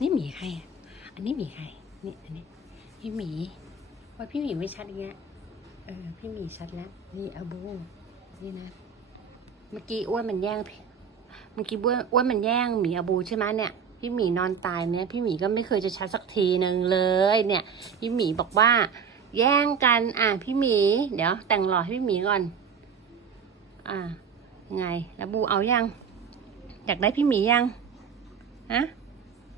นี่หมีใครอะอันนี้หมีใครนี่อันนี้พี่หมีว่าพี่หมีไม่ชัดอย่างเงี้ยเออพี่หมีชัดแล้วนี่อาบูนี่นะ เมื่อกี้อ้วนมันแย่งเมื่อกี้อ้วนอ้วนมันแย่งหมีอาบูใช่ไหมเนี่ยพี่หมีนอนตายเนี่ยพี่หมีก็ไม่เคยจะชัดสักทีหนึ่งเลย เนี่ย พี่หมีบอกว่า แย่งกัน อะพี่หมี เดี๋ยว แต่งหล่อให้พี่หมีก่อน อ่าไงแล้วบูเอายังอยากได้พี่หมียังฮะ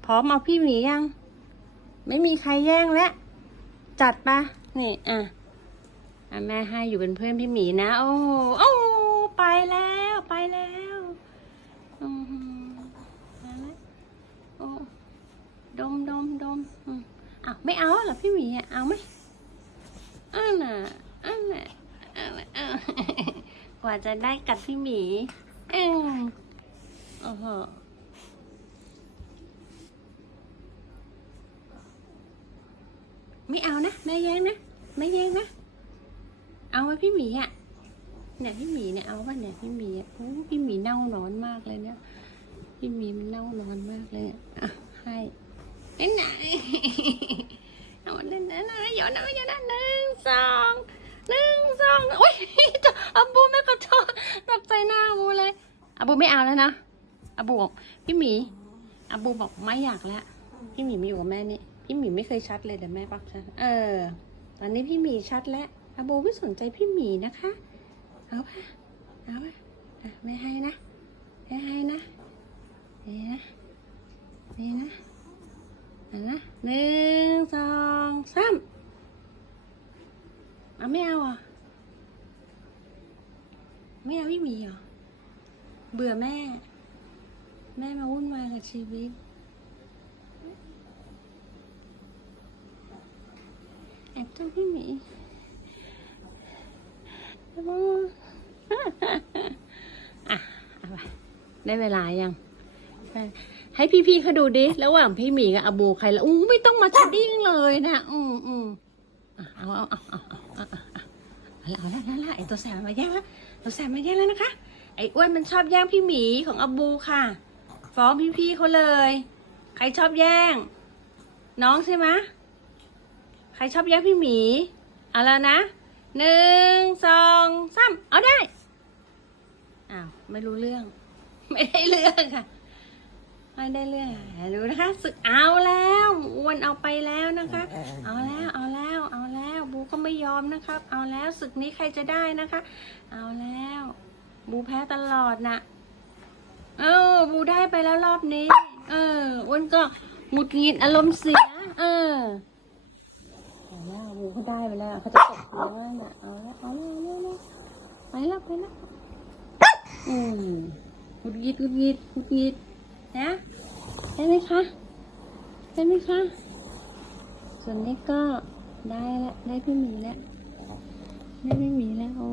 พร้อมเอาพี่หมียัง ไม่มีใครแย่งแล้ว จัดปะนี่อะอะแม่ให้อยู่เป็นเพื่อนพี่หมีนะ โอ้โอ้ไปแล้วไปแล้วอืมโอ้ดมดมดมอืมอ้าวไม่เอาเหรอพี่หมีเอาไหมอันน่ะอันน่ะอันน่ะกว่าจะได้กัดพี่หมีอืมโอ้โห ไม่เอานะแม่แย้งนะไม่แย้งนะ เอาไว้พี่หมีอะเนี่ยพี่หมีเนี่ยเอาป่ะเนี่ยพี่หมีอะพี่หมีเน่านอนมากเลยเนี่ย พี่หมีมันเน่านอนมากเลยอะให้เอ็นไหนเอาเล่นนะนะโยนนะโยนนะหนึ่งสองหนึ่งสองโอ้ยจะอาบูไม่ขอโทษตกใจหน้าอาบูเลยอาบูไม่เอาแล้วนะอาบูบอกพี่หมีอาบูบอกไม่อยากแล้ว พี่หมีมาอยู่กับแม่นี่ พี่หมีไม่เคยชัดเลยแต่แม่ปักชัด เออ ตอนนี้พี่หมีชัดแล้วอาโบไม่สนใจพี่หมีนะคะ เอาปะเอาปะอะไม่ให้นะ ไม่ให้นะ นี่นะ นี่นะเอานะหนึ่งสองสามเอาไม่เอาอะไม่เอาพี่หมีเหรอ เบื่อแม่ แม่มาวุ่นวายกับชีวิต ดูพี่หมีได้บ้างอ่เได้เวลายัง ให้พี่ๆเขาดูดิ ระหว่างพี่หมีกับอาบูใครละอู้ไม่ต้องมาชดดิ้งเลยนะ อืมอืมเอาเอาเอาเอาเอาเอาละละละไอตัวแสบมาแย่งแล้วตัวแสบมาแย่งแล้วนะคะ ไออ้วนมันชอบแย่งพี่หมีของอาบูค่ะ ฟ้องพี่ๆเขาเลย ใครชอบแย่ง น้องใช่ไหม ใครชอบแย่งพี่หมี เอาแล้วนะหนึ่งสองสามเอาได้ อ้าว ไม่รู้เรื่อง ไม่ได้เรื่องค่ะ ไม่ได้เรื่องดูนะคะสึกเอาแล้วอ้วนเอาไปแล้วนะคะ เอาแล้วเอาแล้วเอาแล้วบูก็ไม่ยอมนะครับ เอาแล้วศึกนี้ใครจะได้นะคะ เอาแล้ว บูแพ้ตลอดนะเออบูได้ไปแล้วรอบนี้ เอออ้วนก็หงุดหงิดอารมณ์เสีย เออ เขาได้ไปแล้วเขาจะตกเยงแล้วน่ะเอาแล้วเอาแล้วเอาแล้วไปแล้วไปแล้วอืมกุดยิดกุดยิดกุดยิดนะได้ไหมคะได้ไหมคะส่วนนี้ก็ได้ละได้พี่หมีแล้วได้พี่หมีแล้วโอ้